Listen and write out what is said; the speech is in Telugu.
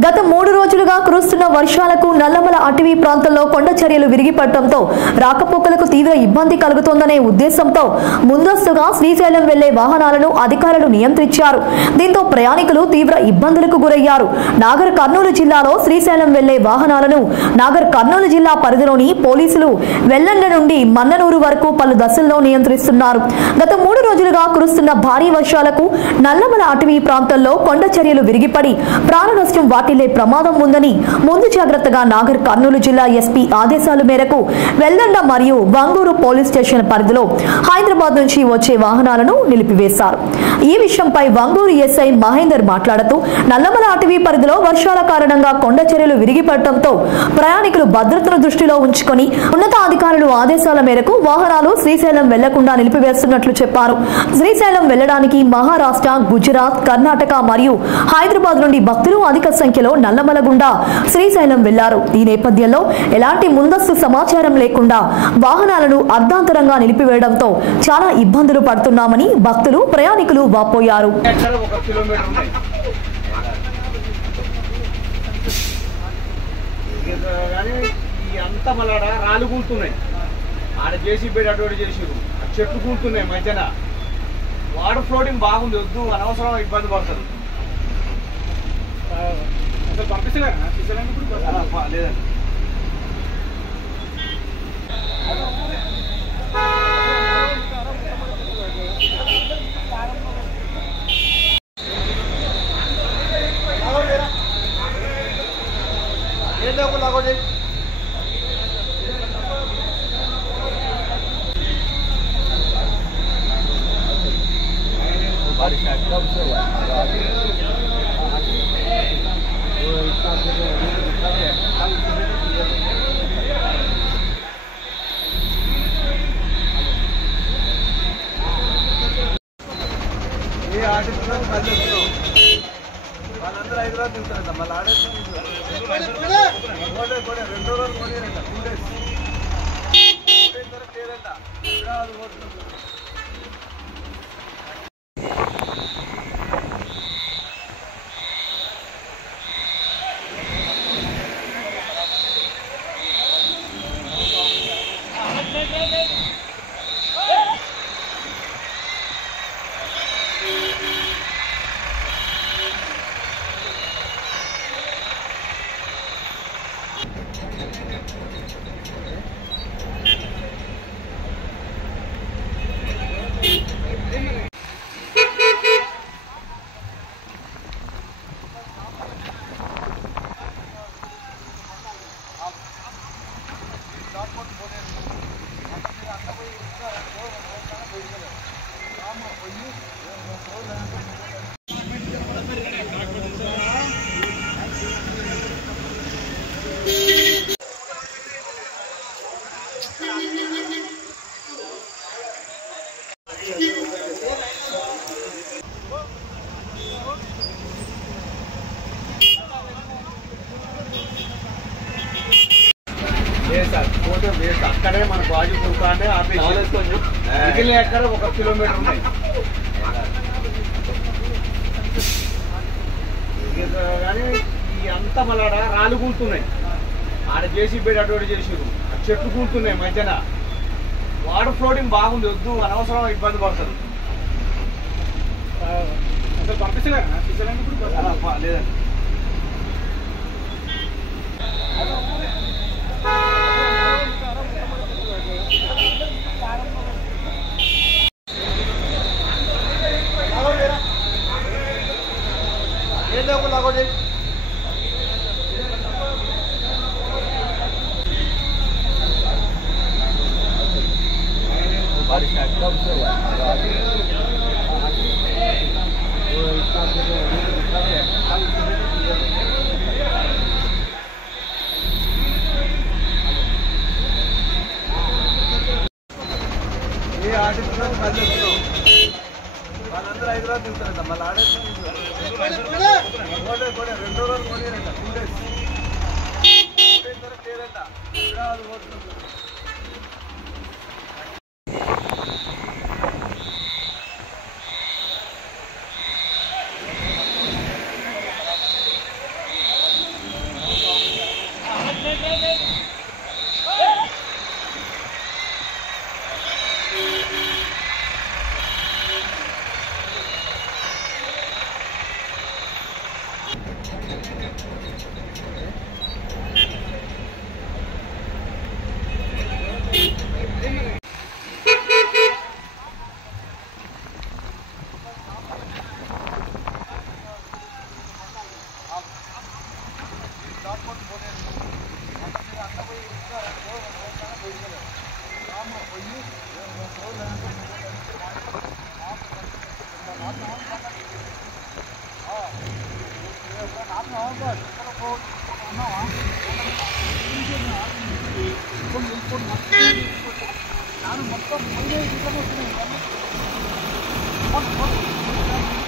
గత 3 రోజులుగా కురుస్తున్న వర్షాలకు నల్లమల అటవీ ప్రాంతంలో కొండ చర్యలు విరిగిపడటంతో రాకపోకలకు తీవ్ర ఇబ్బంది కలుగుతోందనే ఉద్దేశంతో ముందస్తుగా శ్రీశైలం వెళ్లే వాహనాలను అధికారులు నియంత్రించారు. దీంతో ప్రయాణికులు తీవ్ర ఇబ్బందులకు గురయ్యారు. నాగర్ కర్నూలు జిల్లాలో శ్రీశైలం వెళ్లే వాహనాలను నాగర్ కర్నూలు జిల్లా పరిధిలోని పోలీసులు వెల్లండ నుండి మన్ననూరు వరకు పలు దశల్లో నియంత్రిస్తున్నారు. గత 3 రోజులుగా కురుస్తున్న భారీ వర్షాలకు నల్లమల అటవీ ప్రాంతంలో కొండ చర్యలు విరిగిపడి ప్రాణ నష్టం వాటిల్లే ప్రమాదం ఉందని ముందు జాగ్రత్తగా నాగర్ కర్నూలు జిల్లా ఎస్పీ ఆదేశాల మేరకు వెల్లండ మరియు వంగూరు పోలీస్ స్టేషన్ పరిధిలో హైదరాబాద్ నుంచి వచ్చే వాహనాలను నిలిపివేశారు. ఈ విషయంపై వంగూరు ఎస్ఐ మహేందర్ మాట్లాడుతూ నల్లమల అటవీ పరిధిలో వర్షాల కారణంగా కొండ చర్యలు విరిగిపడటంతో ప్రయాణికులు భద్రతను దృష్టిలో ఉంచుకొని ఉన్నతాధికారులు ఆదేశాల మేరకు వాహనాలు శ్రీశైలం వెళ్లకుండా నిలిపివేస్తున్నట్లు చెప్పారు. శ్రీశైలం వెళ్లడానికి మహారాష్ట్ర, గుజరాత్, కర్ణాటక మరియు హైదరాబాద్ నుండి భక్తులు అధిక సంఖ్యలో నల్లమల గుండా శ్రీశైలం వెళ్లారు. ఈ నేపథ్యంలో ఎలాంటి ముందస్తు సమాచారం లేకుండా వాహనాలను అర్ధాంతరంగా నిలిపివేయడంతో చాలా ఇబ్బందులు పడుతున్నామని భక్తులు, ప్రయాణికులు వాపోయారు. చెట్లు కూర్చున్నాయి మధ్యన. వాటర్ ఫ్లోటింగ్ బాగుంది, వద్దు అనవసరం ఇబ్బంది పడుతుంది. అసలు పంపిస్తలేదా లేదండి. వాళ్ళందరూ హైదరాబాద్ తింటారంట. మళ్ళీ ఆడేసి 2 రోజులు కొనేరంట. 2 days లేదంట. అక్కడే మన బాజీ పుంకానే ఆపేసి ఎక్కడ 1 కిలోమీటర్ ఉన్నాయి. కానీ ఈ అంతా మళ్ళీ రాళ్ళు కూర్చున్నాయి. ఆడ జేసీబీ అటువంటి చేసిరు. చెట్లు కూర్చున్నాయి మధ్యన. వాటర్ ఫ్లోటింగ్ బాగుంది, వద్దు అనవసరం ఇబ్బంది పడుతుంది. అసలు పంపిస్తలేదా లేదండి. వాళ్ళందరూ హైదరాబాద్ తింటారంట. మళ్ళీ ఆడేసి 2 రోజులు కొనేరంట. 2 days లేదంట. దాటుకొని పోలేదు అంత పోయి మొత్తం